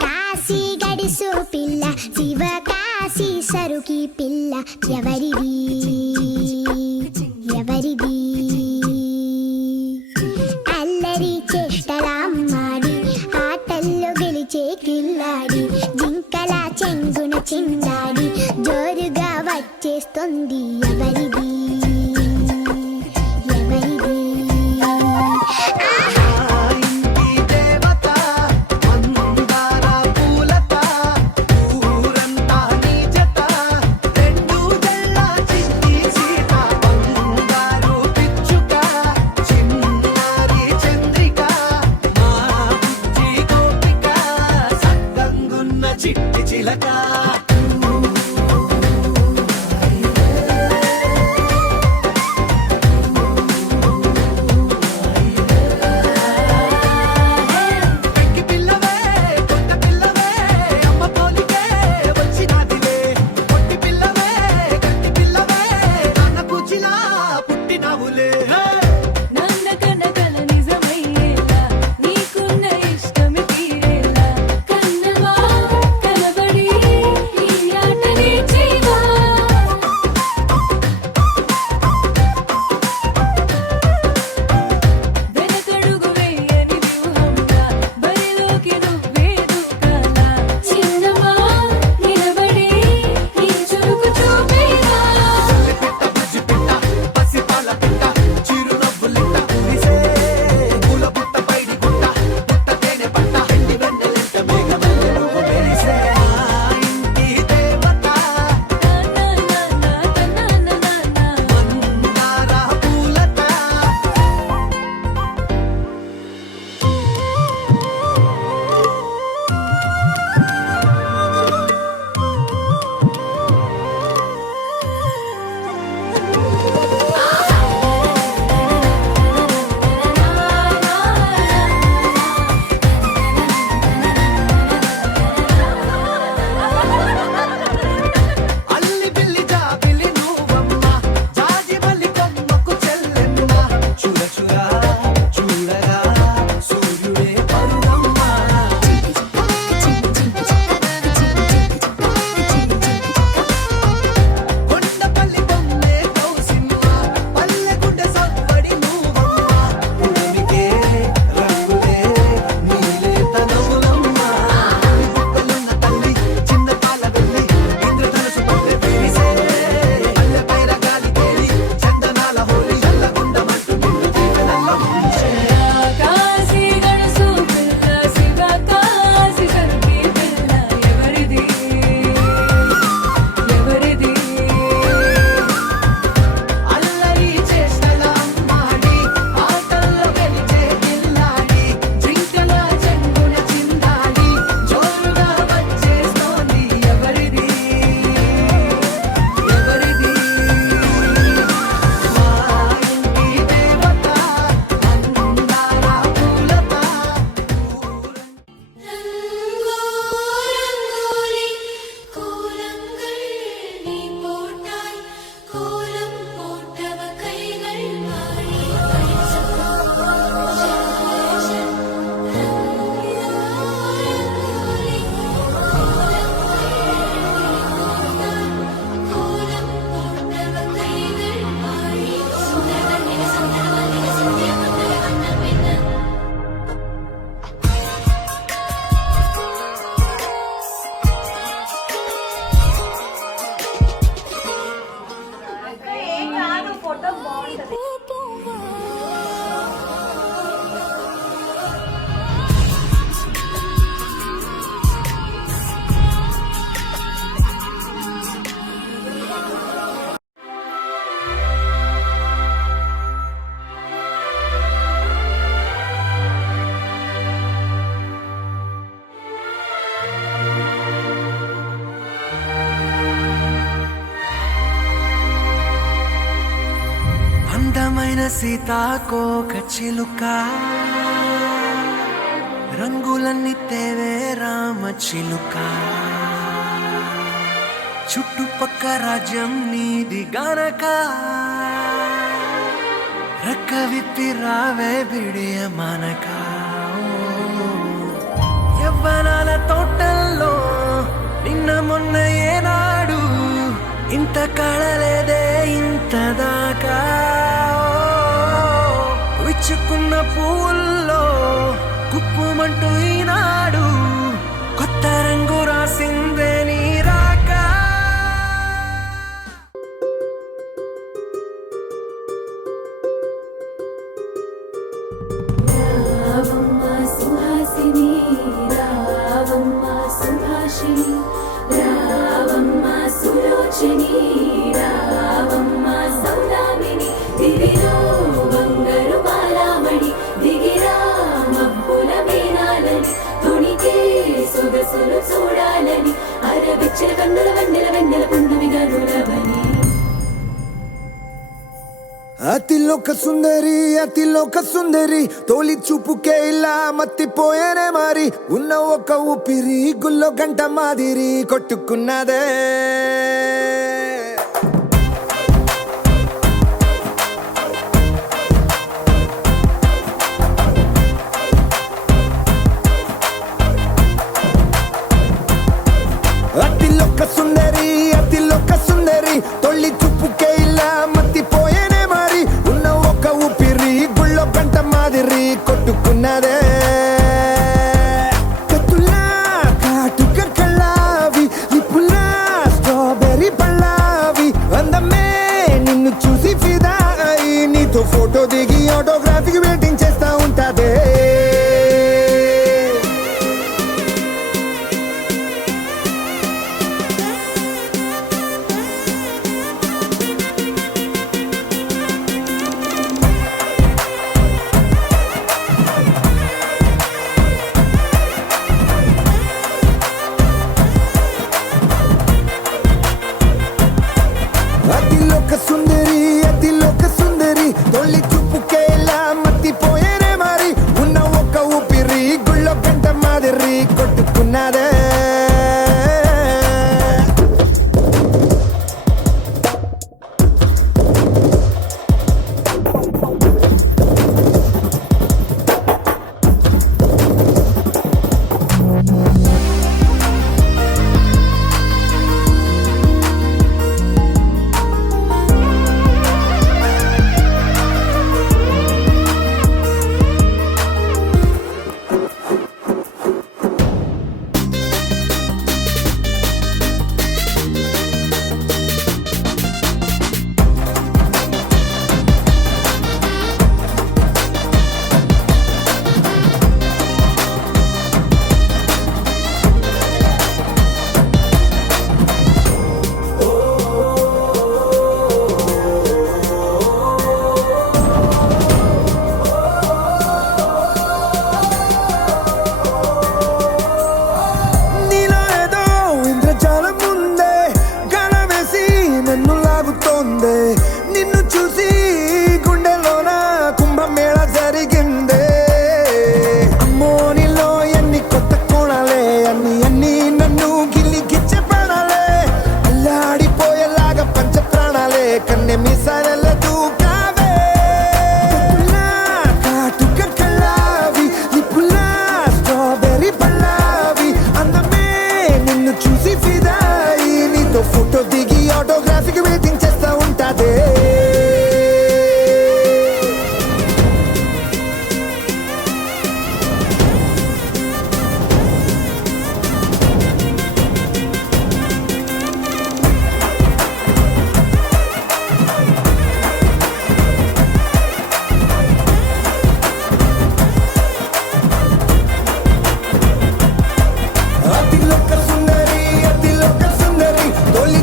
కాశీ గడిసు పిల్ల శివ కాశీ సరుకి పిల్ల ఎవరిది ఎవరిది అల్లరి చేష్టలామ్మాడి ఆటల్లో గెలిచే కిల్లాడి జింకల చెంగున చిందాడి జోరుగా వచ్చేస్తుంది ఎవరిది ఎవరిది చిట్టి చిలక సీతాకోక చిలుక రంగులన్నీ తేవే రామ చిలుక చుట్టుపక్క రాజ్యం నీది గనక రెక్క విప్పి రావే బిడియ మనక యవ్వనాల తోటల్లో నిన్న మొన్న ఏనాడు ఇంత కళలేదే ఇంత దాకా విచ్చుకున్న పూల్లో కుప్పుమంటూ ఈనాడు కొత్త రంగు రాసిందే నీ రాక రావమ్మ సుహాసిని రావమ్మ సుభాషిణి రావమ్మ సులోచని రావమ్మ సౌదామిని దివిలో బంగారు బాలామణి దిగిరా మబ్బుల మేనాలని తుణికే సొగసులు చూడాలని అరవిచ్చల కన్నుల వన్నెల వెన్నెల పున్నమి గనులవని అతిలోక సుందరి తోలి చూపుకే ఇలా మత్తిపోయేనే మారి ఉన్న ఒక ఊపిరి గుల్లో గంట మాదిరి కొట్టుకున్నదే అతిలోక సుందరి తొలి చూపుకే ఇలా మత్తిపోయేనే మారి ఉన్న ఒక ఊపిరి గుళ్ళో గంట మాదిరి కొట్టుకున్నదే కత్తులా కాటుక కళ్ళావి లిప్పులా స్ట్రాబెర్రీ పళ్ళావి అందమే నిన్ను చూసి ఫిదా అయి నీతో ఫోటో దిగి ఆటోగ్రాఫీకి వెయిటింగ్ చేస్తా ఉంటాదే అతిలోక సుందరి తొలి చూపుకే ఇలా మత్తిపోయేనే మారి ఉన్న ఒక ఊపిరి గుళ్ళో గంట మాదిరి కొట్టుకున్నదే నిన్ను చూసి గుండెలోన కుంభమేళ జరిగిందే అమ్మో నీలో ఎన్ని కొత్త కోణాలే అన్ని నన్ను గిల్లి గిచ్చే ప్రాణాలే అల్లాడిపోయేలాగా పంచ ప్రాణాలే కన్నె మీసాల దూకావే కాటుక కళ్ళావి లిప్పులా స్ట్రాబెర్రీ పళ్ళావి అందమే నిన్ను చూసి ఫిదాయి నీతో ఫోటో దిగి ఆటోగ్రాఫీకి వెయిటింగ్ చేస్తా ఉంటాదే అతిలోక సుందరి తొలి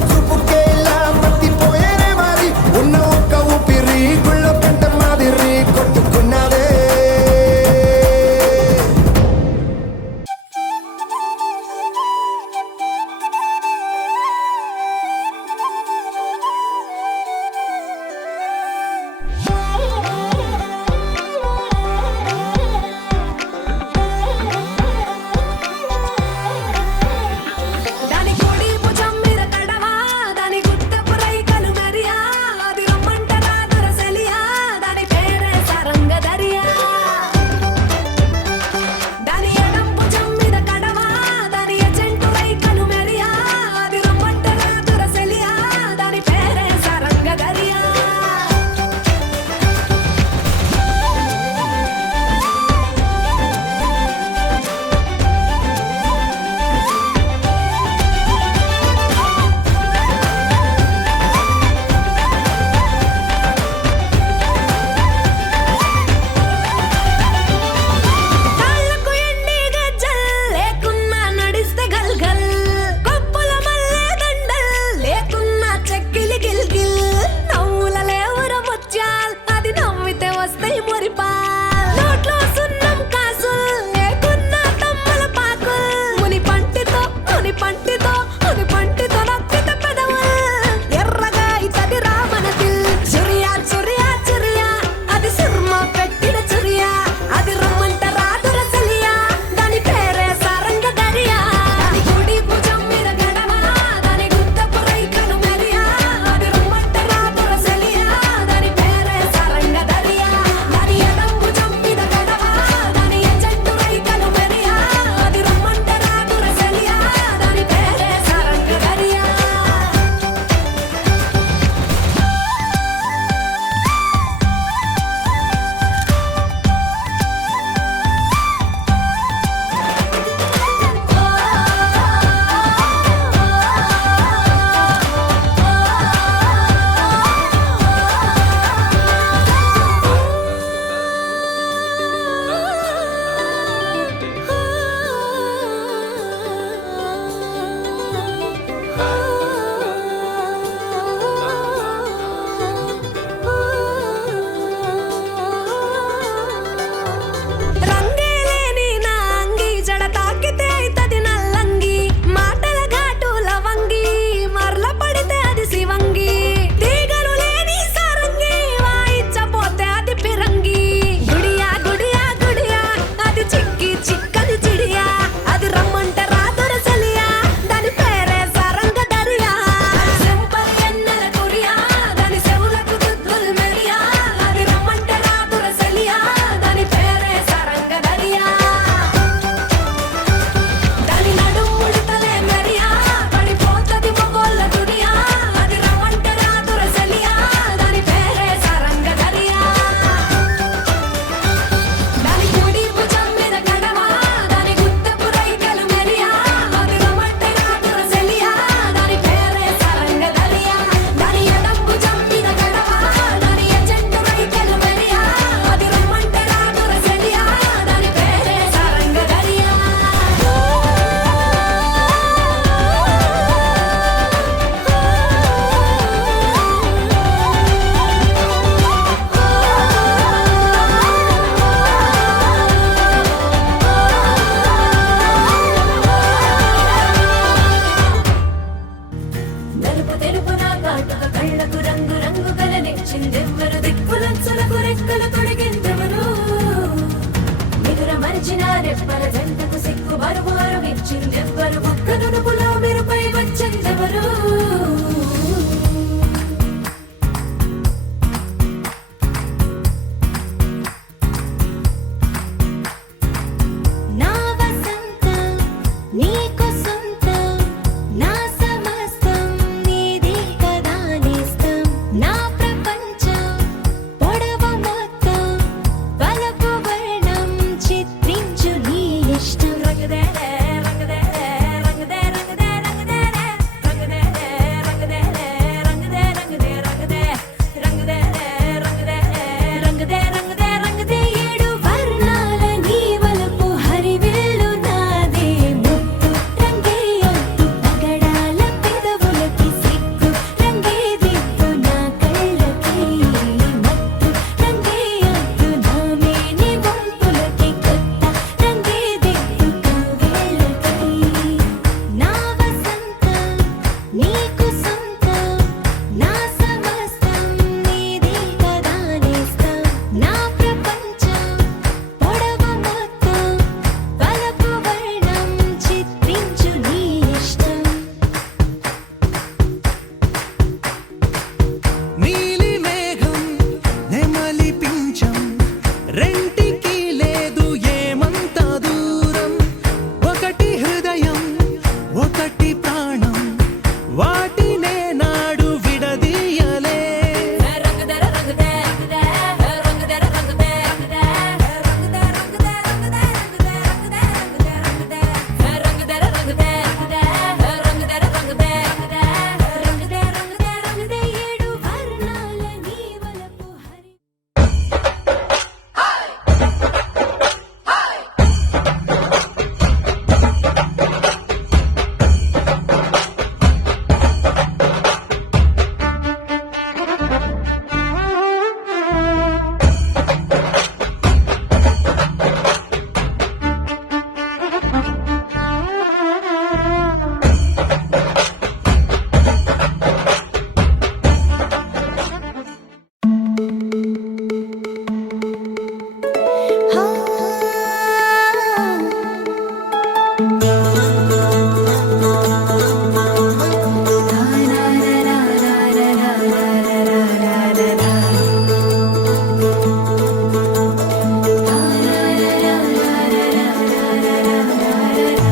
వాటినే నాడు విడదీయలే.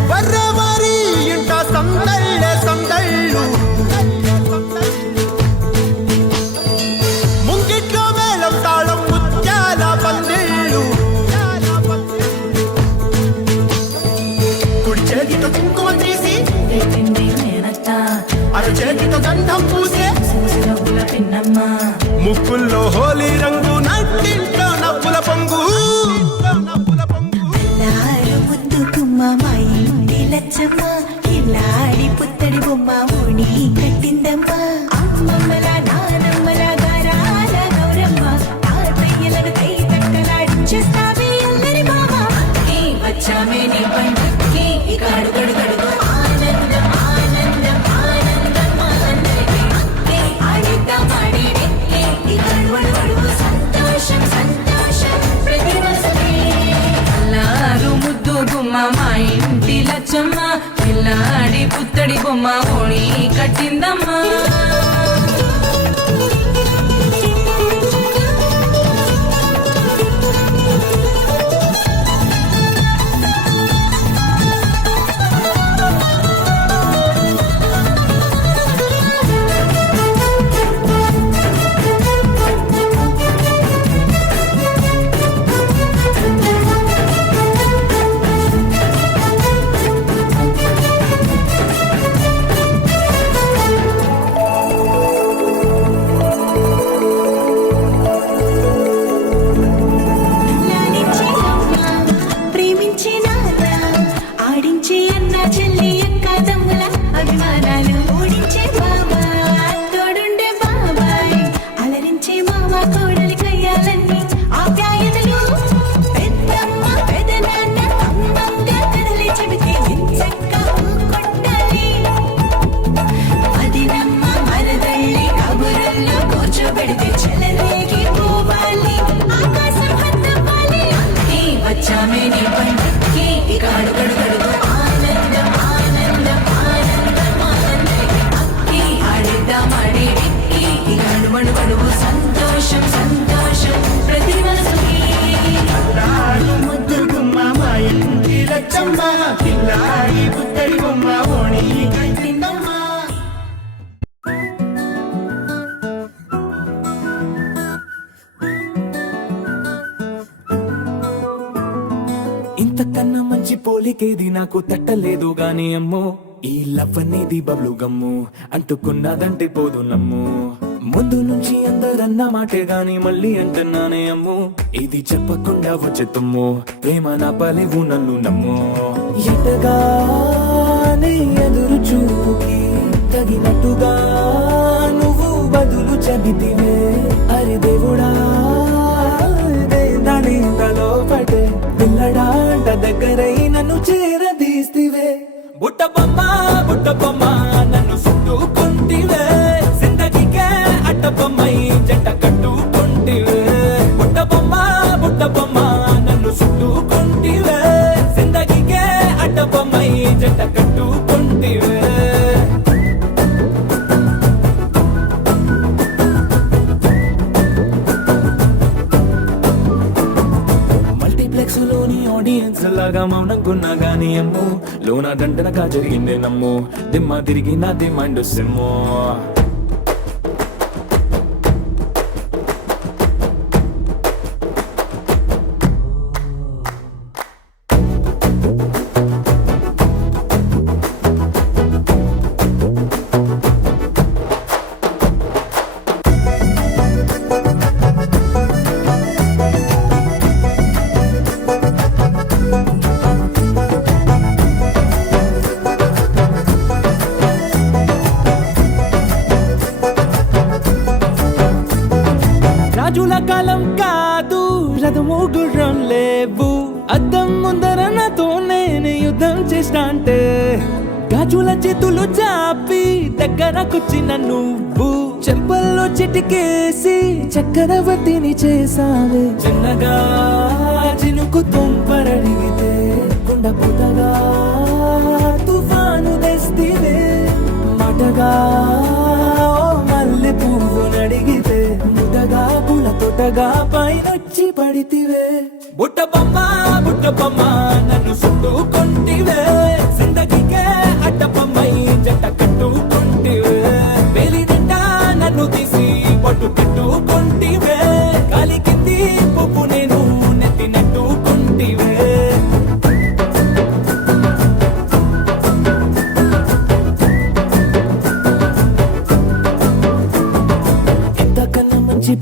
వర్రవారి ఇంట సందళ్ళే సందళ్ళు, ముంగిట్లో మేళం తాళం ముత్యాల పందిళ్ళు. కుడి చేతితో కుంకుమ తీసి అర చేతితో గంధం పూసే, ముక్కుల్లో హోలీ రంగు, నట్టింట్లో నవ్వుల పొంగు. లచ్చమ్మ కిల్లాడి పుత్తడి బొమ్మ ఓణి కట్టిందమ్మ. అమ్మమ్మల నానమ్మల గారాల గౌరమ్మ, తాతయ్యలను కై తక్కలాడించేస్తావే అల్లరి మామ. వచ్చామే నీ పండుగకి ఇక అడుగడుగడుగు ఆనందం ఆనందం ఆనందం ఆనందమే. ఆడిద్దాం ఆడేడే ఇక అడుగడుగడుగు సంతోషం సంతోషం ప్రతి మనసుకే. అల్లారు ముద్దు గుమ్మ మా ఇంటి లచ్చమ్మ, పిల్లాడి పుత్తడి బొమ్మ ఓణి కట్టిందమ్మా. లాలించే అమ్మ, ప్రేమించే నాన్న, ఆడించే అన్న చెల్లి అక్క తమ్ముల అభిమానాలు ఓడించే బావ, తోడుండే బాబాయ్, అలరించే మామ కోడలి కయ్యాలన్నీ ఆప్యాయతలు. పెద్దమ్మ పెదనాన్న అమ్మంగా కథలే చెబితే వించక్క కొట్టాలి. వదినమ్మ మరదళ్ళి కబురల్లో కూర్చోబెడితే చెలరేగి పోవాలి, ఆకాశం హద్దవ్వాలి. వచ్చామే నీ పండుగకి ఇక అడుగడుగడుగు ఆనందం ఆనందం ఆనందం ఆనందమే. అక్కి ఆడిద్దాం ఆడేడి ఇక అడుగడుగడుగు సంతోషం సంతోషం ప్రతి మనసుకి. ముద్దు గుమ్మ మా ఇంటి లచ్చమ్మ, కిల్లాడి పుత్తడి బొమ్మ ఓణి కట్టిందమ్మ. ఇంతకన్నా మంచి పోలికేది నాకు తట్టలేదు గాని అమ్మో, ఈ లవ్ అనేది బబ్లు గమ్ము, అంటుకున్నదంటే పోదు నమ్ము. ముందు నుంచి అందరన్న మాటే గాని మళ్ళీ అంటున్నానే అమ్ము, ఇది చెప్పకుండా వచ్చే తుమ్ము, ప్రేమ నా పలేవు నన్ను నమ్ము. ఎటగానే ఎదురు చూకి తగినట్టుగా నువ్వు బదులు చెబితివే. అరే దేవుడా దాని తలో పటే పిల్లడాంట దగ్గరై నన్ను చేరదీస్తివే. బుట్ట బొమ్మ నన్ను చుట్టుకుంటివే, జిందగీకే అట్ట బొమ్మై జంట కట్టుకుంటివే. బుట్ట బొమ్మ నన్ను చుట్టుకుంటివే, జిందగీకే అట్ట బొమ్మై జంట కట్టుకుంటివే. మల్టీప్లెక్స్ లోని ఆడియన్స్ లాగా బయటగా మౌనంకున్నా గానీ అమ్ము లోన దండనగా జరిగిందే నమ్ము దిమ్మ తిరిగి నా దిమ్మండు సిమ్ము రాజుల కాలం కాదు రథము గుర్రం లేవు అద్దం ముందర నాతో నేను యుద్ధం చేస్తా అంటే గాజుల చేతులు చాపి దగ్గరకొచ్చిన నువ్వు చెంపల్లో చిటికేసి చక్రవర్తిని చేసావే చిన్నగా చినుకు తుంపరడిగితే కుండ పుటగా తుఫాను తెస్తివే మాటగా మల్లె పువ్వు నడిగితే ముదగా పుల తోటగా పైనొచ్చి పడితివే బుట్ట బొమ్మ నన్ను చుట్టుకొంటివే జిందగీకే అడ్డపమ్మై జంట కట్టుకొంటివే వేలి నిండా నన్ను తీసి పట్టు కట్టుకొంటివే గాలి కింది పువ్వు నేను నెత్తి నెట్టుకొంటివే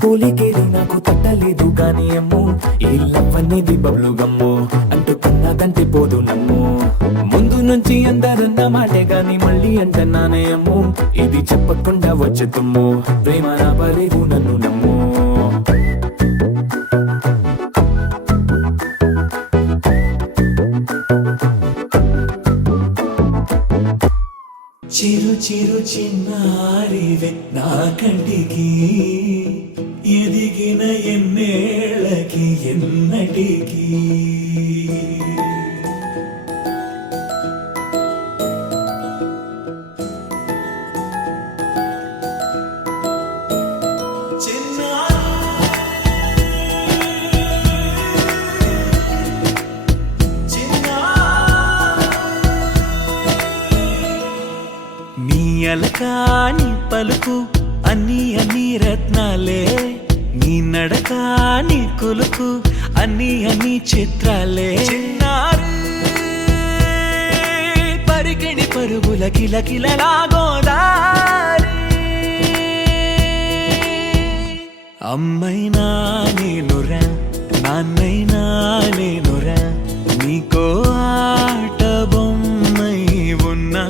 పోలికేది నాకు తట్టలేదు గాని అమ్ము ఈ లవ్ అనేది బబ్లు గమ్ము అంటుకున్నదంటే పోదు నమ్ము ముందు నుంచి అందరన్న మాటే గాని మళ్ళీ అంటున్నానే అమ్ము ఇది చెప్పకుండా వచ్చే తుమ్ము ప్రేమ నా పరేవు నన్ను నమ్ము చిరు చిరు చిన్నారివే నా కంటికి ఎదిగిన ఎన్నేళ్ళకి ఎన్నటికి అలకాని పలుకు అన్ని రత్నాలే నీ నడకాని కులుకు అన్ని చిత్రాలే చిన్నారు పరికిణి పరుగుల కిలకిలలాగోదారి అమ్మైనా నేనురా నాన్నైనా నేనురా నీకో ఆట బొమ్మై ఉన్నా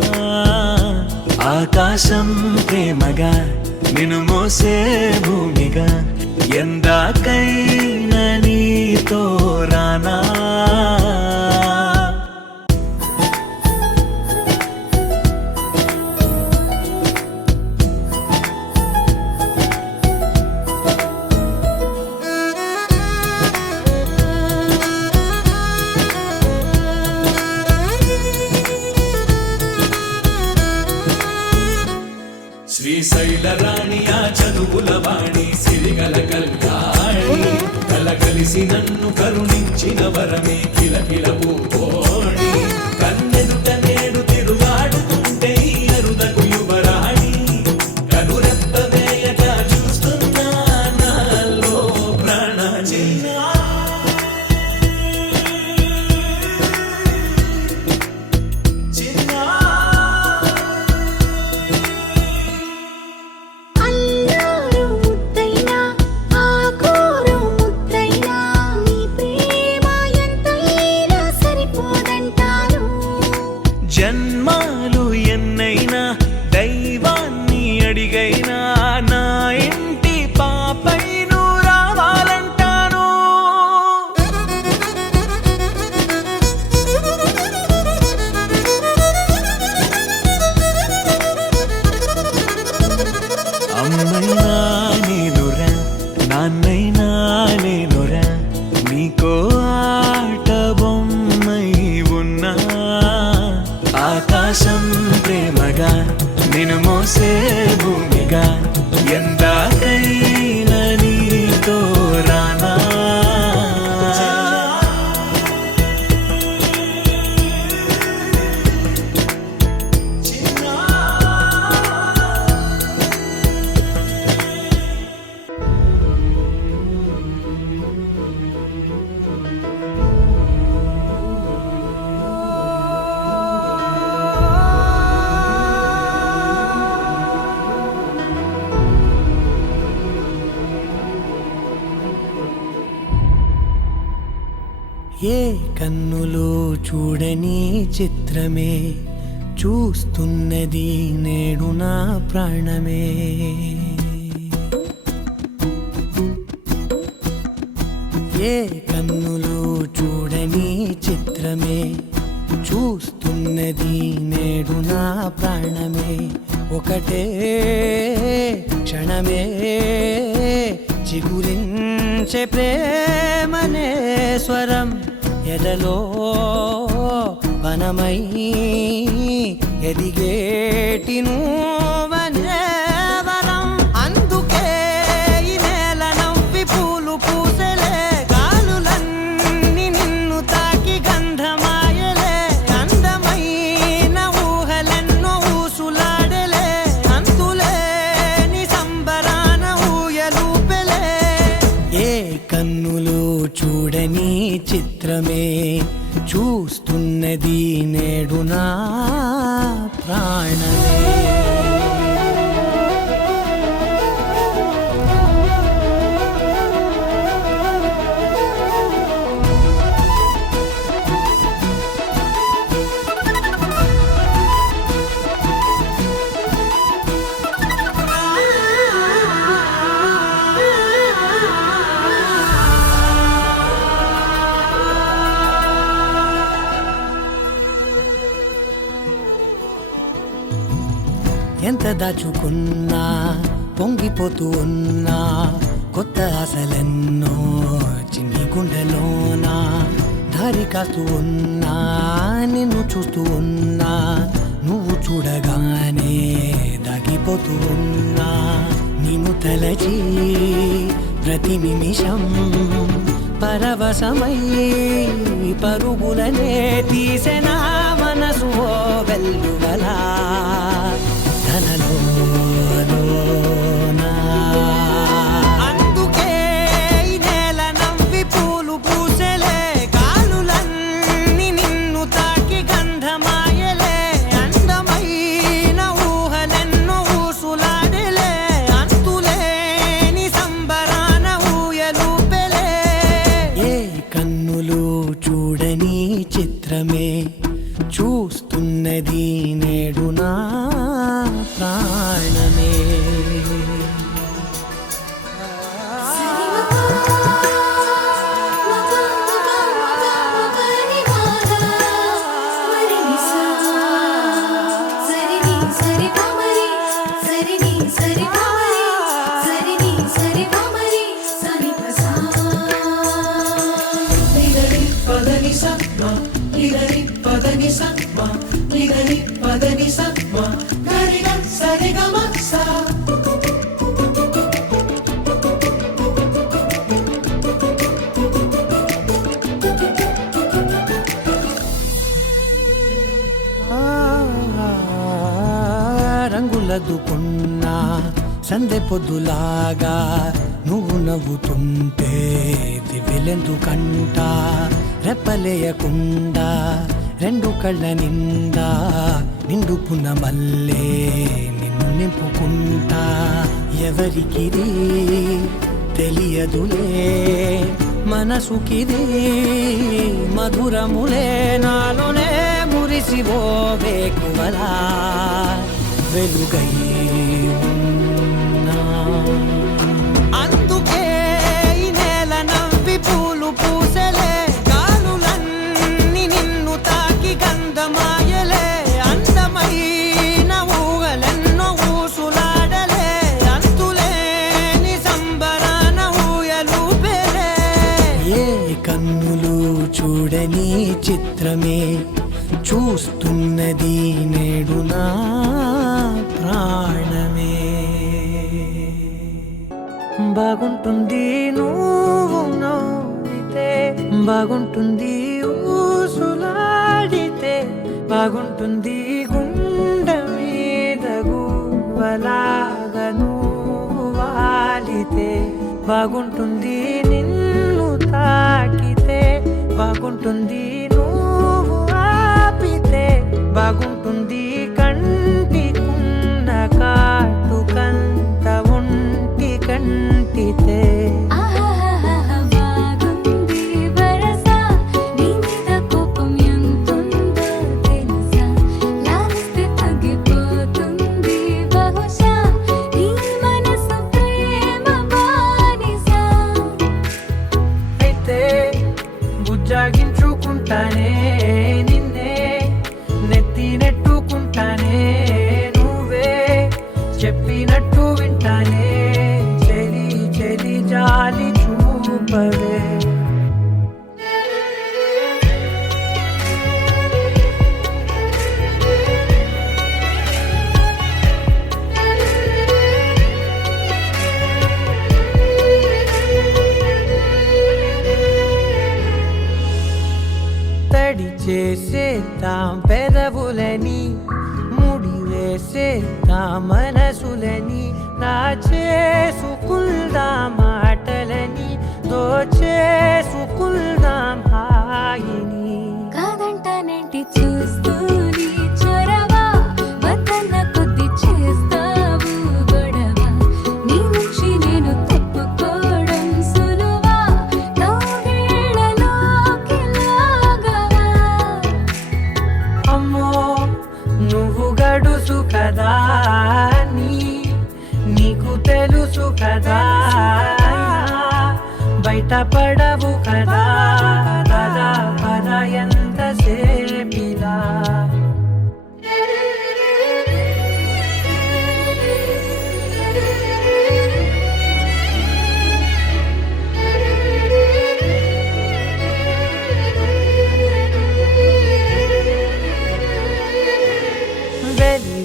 ఆకాశం ప్రేమగా నిన్ను మోసే భూమిగా ఎందాకైనా నీతో రానా శ్రీశైల రాణియా చదువుల వాణి సిరిగల కల్యాణి కలగలిసి నన్ను కరుణించిన వరమే కిలకిల పూకోణి కన్నెదుట నేడు తిరుగాడుతుంటే అరుదకు యువరాణి కనురెప్ప వేయక చూస్తున్నా నాలో ప్రాణ చిన్నా జన్మాలు ఎన్నైనా దైవాన్ని అడిగైనా నా ఇంటి పాపై నువ్వు రావాలంటాను అమ్మైనా నేనురా నాన్నైనా నేనురా నీకో ఆట బొమ్మై ఉన్నా ఆకాశం ప్రేమగా నిన్ను మోసే భూమిగా ఎందాకైనా నీతో రానా ఏ కన్నులు చూడని చిత్రమే చూస్తున్నది నేడు నా ప్రాణమే. ఏ కన్నులు చూడని చిత్రమే చూస్తున్నది నేడు నా ప్రాణమే. ఒకటే క్షణమే చిగురించే ప్రేమనే స్వరం ఎదలో వనమై ఎదిగేటి నువ్వనే వరం. అందుకే ఈ నేల నవ్వి పూలు పూసెలే, గాలులన్నీ నిన్ను తాకి గంధమాయలే. అందమైన ఊహలెన్నో ఊసులాడలే, అంతులేని సంబరాన ఊయలూపెలే. ఏ కన్నులు చూడని చిత్రమే చూస్తున్నది నేడు నా ప్రాణమే. ఎంత దాచుకున్నా పొంగిపోతూ ఉన్నా, కొత్త ఆశలెన్నో చిన్ని గుండెలోనా. దారి కాస్తూ ఉన్నా, నిన్ను చూస్తూ ఉన్నా, నువ్వు చూడగానే దాగిపోతూ ఉన్నా. నిన్ను తలచి ప్రతి నిమిషం పరవశమై పరుగులనే తీసెనా మనసు ఓ వెల్లువలా. అందుకే ఈ నేల నవ్వి పూలు పూసెలే, గాలులన్నీ నిన్ను తాకి గంధమాయలే. అందమైన ఊహలెన్నో ఊసులాడలే, అంతులేని సంబరాన ఊయలూపెలే. ఏ కన్నులు చూడని చిత్రమే చూస్తున్నది నేడు నా ప్రాణమే. రంగులదుకున్నా సందె పొద్దులాగా నువ్వు నవ్వుతుంటే దివ్వెలెందుకంట. రెప్పలేయకుండా రెండు కళ్ళ నిండా నిండుకున్న మల్లే నిన్ను నింపుకుంటా. ఎవరికిది తెలియదులే మనసుకిది మధురములే, నాలోనే మురిసివో వేకువలా వెలుగై ఉన్నా. అందుకే ఈ నేల నవ్వి పూలు పూసెలే, గాలులన్నీ నిన్ను తాకి గంధమాయలే. అందమైన ఊహలెన్నో ఊసులాడలే, అంతులేని సంబరాన ఊయలూపెలే. ఏ కన్నులు చూడని చిత్రమే చూస్తున్నది నేడు నా ప్రాణమే. బాగుంటుంది నువ్వు నవ్వితే, బాగుంటుంది ఊసులాడితే, బాగుంటుంది గుండె మీద గువ్వలాగా నువ్వు వాలితే, బాగుంటుంది నిన్ను తాకితే, బాగుంటుంది నువ్వు ఆపితే, బాగుంటుంది కంటికున్న కాటుకంత ఒంటి కంటితే. బాగుంది వరస చెప్పినట్టు వింటానే చెలి చెలి జాలి చూపవే తడి చేసేద్దాం పెదవులని ముడి వేసేద్దాం మనసులని నా చేసుకుందాం మాటలని దోచేసుకుందాం హాయిని కాదంటానేంటి చూస్తూని చొరవ వద్దన్న కొద్ది చేస్తావు గొడవ నీ నుంచి నేను తప్పుకోవడం సులువా నవ్వేళ్ళలోకి లాగవా అమ్మో నువ్వు గడుసు కదా నీకు తెలుసు కదా బయట పడవు కదా పద పద ఎంత సేపిలా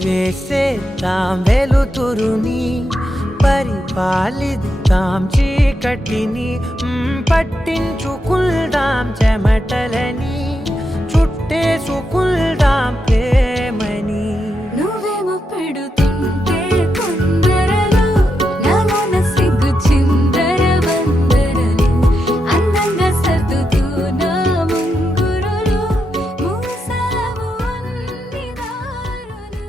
వెలివేసేద్దాం వెలుతురుని పరిపాలిద్దాం చీకటిని పట్టించుకుందాం చెమటలని చుట్టేసుకుందాం ప్రేమని నువ్వేమో పెడుతుంటే కొందరలు నాలోన సిగ్గు చిందర వందరలు అందంగా సర్దుతూ నా ముంగురులు మూసావు అన్ని దారులు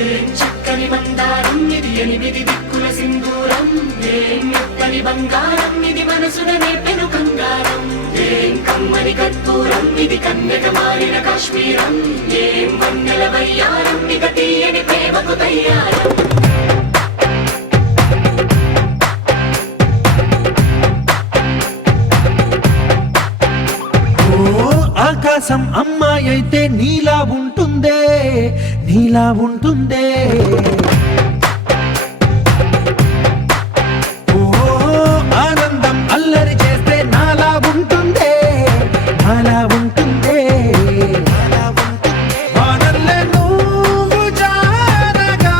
ఏం చక్కని మందారం ఇది ఎనిమిది దిక్కుల సింధూరం ఏం మెత్తని బంగారం ఇది మనసున నేపెను కంగారం ఏం కమ్మని కర్పూరం ఇది కన్యక మారిన కాశ్మీరం ఏం వన్నెల వయ్యారం ఇక తీయని ప్రేమకు తయ్యారం ఆకాశం అమ్మాయి అయితే నీలా ఉంటుందే నీలా ఉంటుందే ఓ ఆనందం అల్లరి చేస్తే నాలా ఉంటుందే నాలా ఉంటుందే వానల్లే నువ్వు జారగా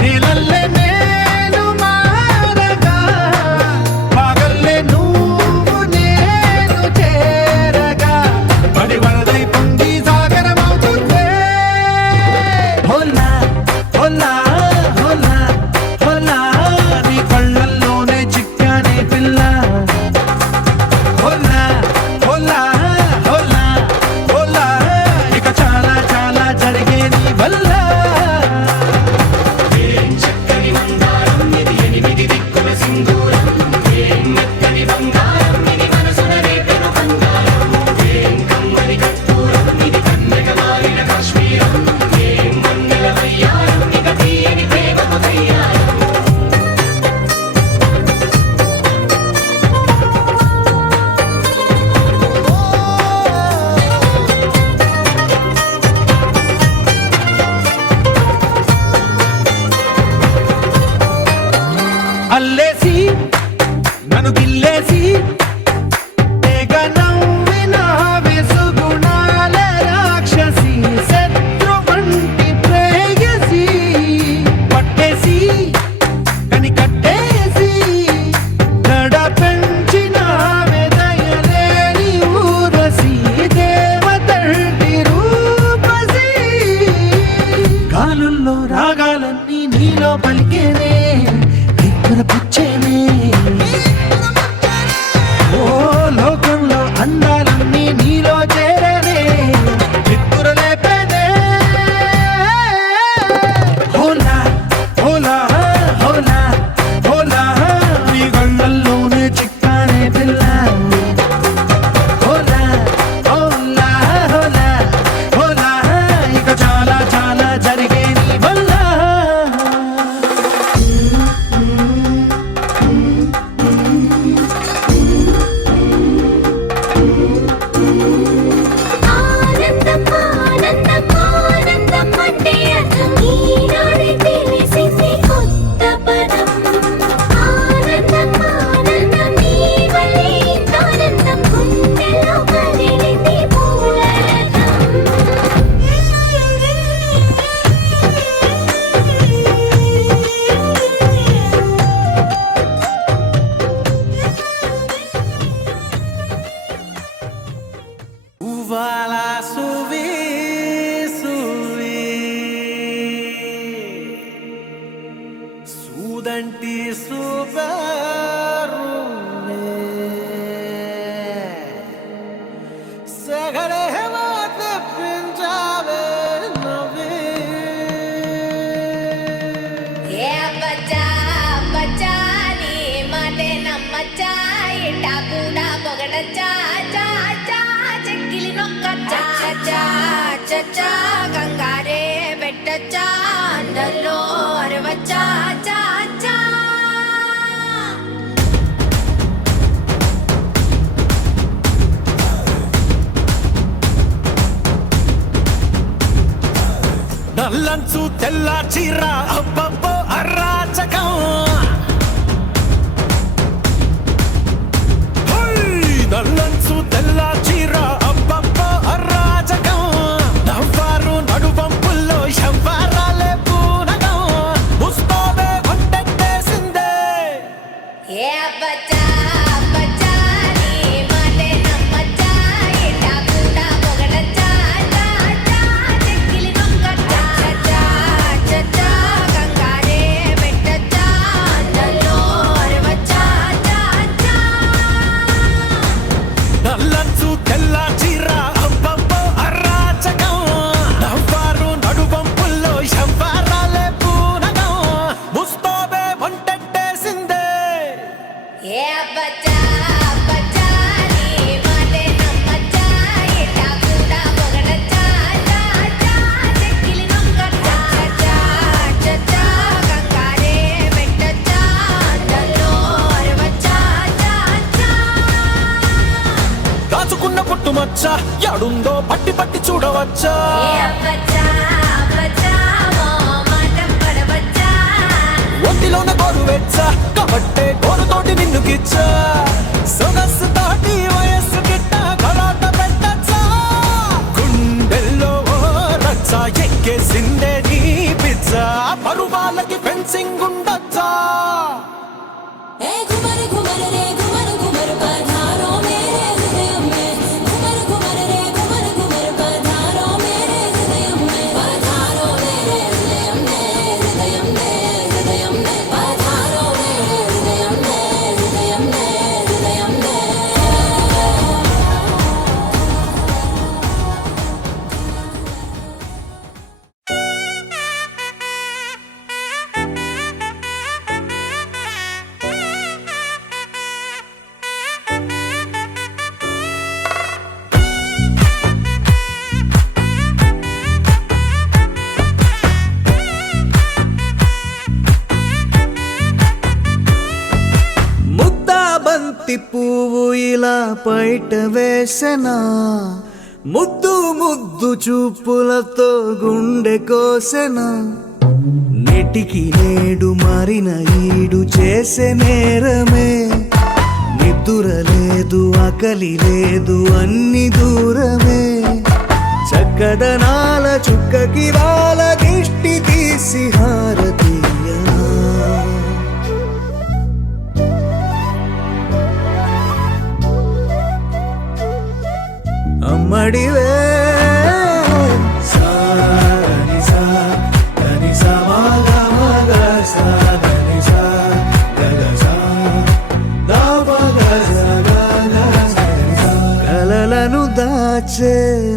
నీలల్లే నేను మారగా పగల్లే నువ్వు నేను చేరగా పడి వరదై పొంగి సాగరమవుతుందే హోలా హోలా సూపరులే సగలే తెప్పించావే నవ్వే ఏ బచ్చా బచ్చా నీ మాటే నమ్మచ్చా ఇట్టా కూడా పొగడచ్చా చా చా చెక్కిలి నొక్కచ్చా చా చచ్చా గంగారే పెట్టచ్చా అందల్లో అరవచ్చా చా చా నల్లంచు తెల్ల చీర అబ్బబ్బో అరాచకం నల్లంచు తెల్ల చీర అబ్బబ్బో అరాచకం నవ్వారు నడువంపుల్లో ఎవ్వరాలే పూనగం ముస్తాబే వంటేసిందే ఏ బచ్చా బచ్చా నీ మాటే నమ్మచ్చా ఇట్టా కూడా పొగడచ్చా చా చా చెక్కిలి నొక్కచ్చా చా చచ్చా గంగారే పెట్టచ్చా అందల్లో అరవచ్చా చా చా నల్లంచు తెల్ల చీర అబ్బబ్బో అరాచకం నవ్వారు నడువంపుల్లో ఎవ్వరాలే పూనగం ముస్తాబే వంటేసిందే ఏ బచ్చా బచ్చా నీ మాటే నమ్మచ్చా ఇట్టా కూడా పొగడచ్చా చా చా చెక్కిలి నొక్కచ్చా చా చచ్చా గంగారే పెట్టచ్చా అందల్లో అరవచ్చా చా చా దాచుకున్న పుట్టుమచ్చ యాడుందో పట్టి పట్టి చూడవచ్చా ఏ బచ్చా బచ్చా ఓ మాటం పడవచ్చా ఒంటిలోన గోరు వెచ్చ కాబట్టే గోరుతోటి నిన్ను గిచ్చ సొగసు తోటి వయస్సు గిట్ట గలాట పెట్టచ్చా గుండెల్లో ఓ రచ్చ ఎక్కేసిందే నీ పిచ్చ పరువాలకి ఫెన్సింగ్ ఉండొచ్చా ए घुमर घुमर रे घुमर घुमर पधारो मेरे हृदय में घुमर घुमर रे घुमर घुमर पधारो मेरे हृदय में पधारो मेरे हृदय में हृदय में हृदय में पधारो मेरे हृदय में हृदय में हृदय में ముద్దా బంతి పువ్వు ఇలా బయట వేసెనా ముద్దు ముద్దు చూపులతో గుండె కోసెనా నెటికి నేడు మారిన ఈడు చేసే నేరమే నిద్దుర లేదు ఆకలి లేదు అన్ని దూరమే చక్కదనాల చుక్కకి వాళ్ళ దిష్టి తీసి హారతీయనా అమ్మడివే సాని సా దని సా మగ మగ సా దని సా గగ సా దా మగ సా గగ సా కలలను దాచే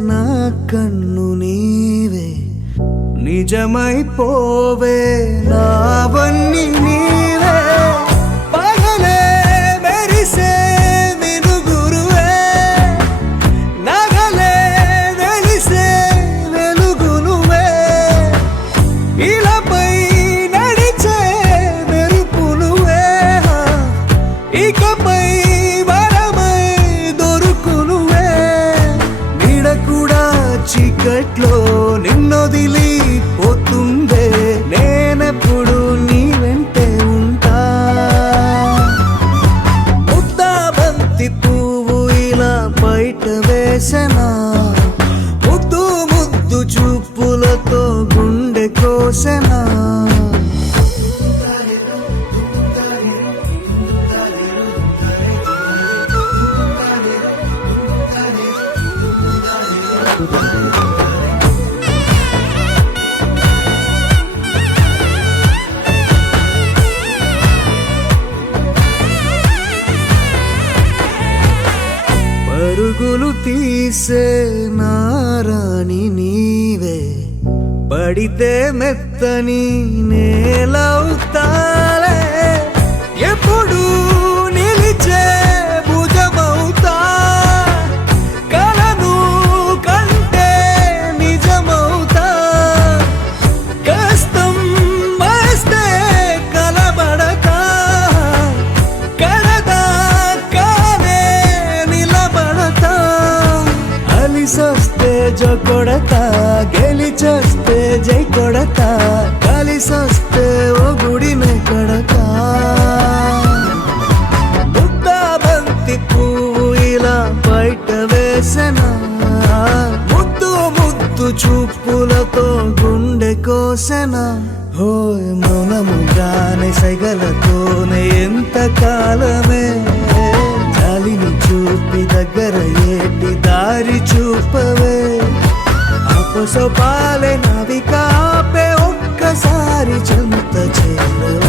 నా కన్ను నీవే నిజమైపోవే నావన్నీ నీవే పగలే మెరిసే మినుగురువే నగలే వెలిసే వెలుగునువే ఇలాపై నడిచే మెరుపునువే ఇకపై వరమై దొరుకునువే నీడ కూడా చీకట్లో నిన్నొదిలి పోతుందే నేనెప్పుడు నీ వెంటే ఉంటా ముద్దా బంతి పువ్వు ఇలా బయట వేసెనా ముద్దు ముద్దు చూపులతో గుండె కోసెనా తీసే నారాణి నీవే పడితే మెత్తని నేలవుతాలే ఎప్పుడు నిలిచే భుజమవుతా కలను కంటే నిజమవుతా కష్టం వస్తే కలబడక కడదాకానే నిలబడతా అలిసొస్తే జో కొడతా గెలిచొస్తే జై కొడతా కలిసొస్తే ఓ గుడినే కడతా ముద్దా బంతి పువ్వు ఇలా బయట వేసెనా ముద్దు ముద్దు చూపులతో గుండె కోసెనా హోయ్ మౌనముగానే సైగలతోనే ఎంత కాలమే జాలిని చూపి దగ్గర ఏటి దారి చూపవే అపసొపాలే నవికాపే ఒక్కసారి చెంత చేరవే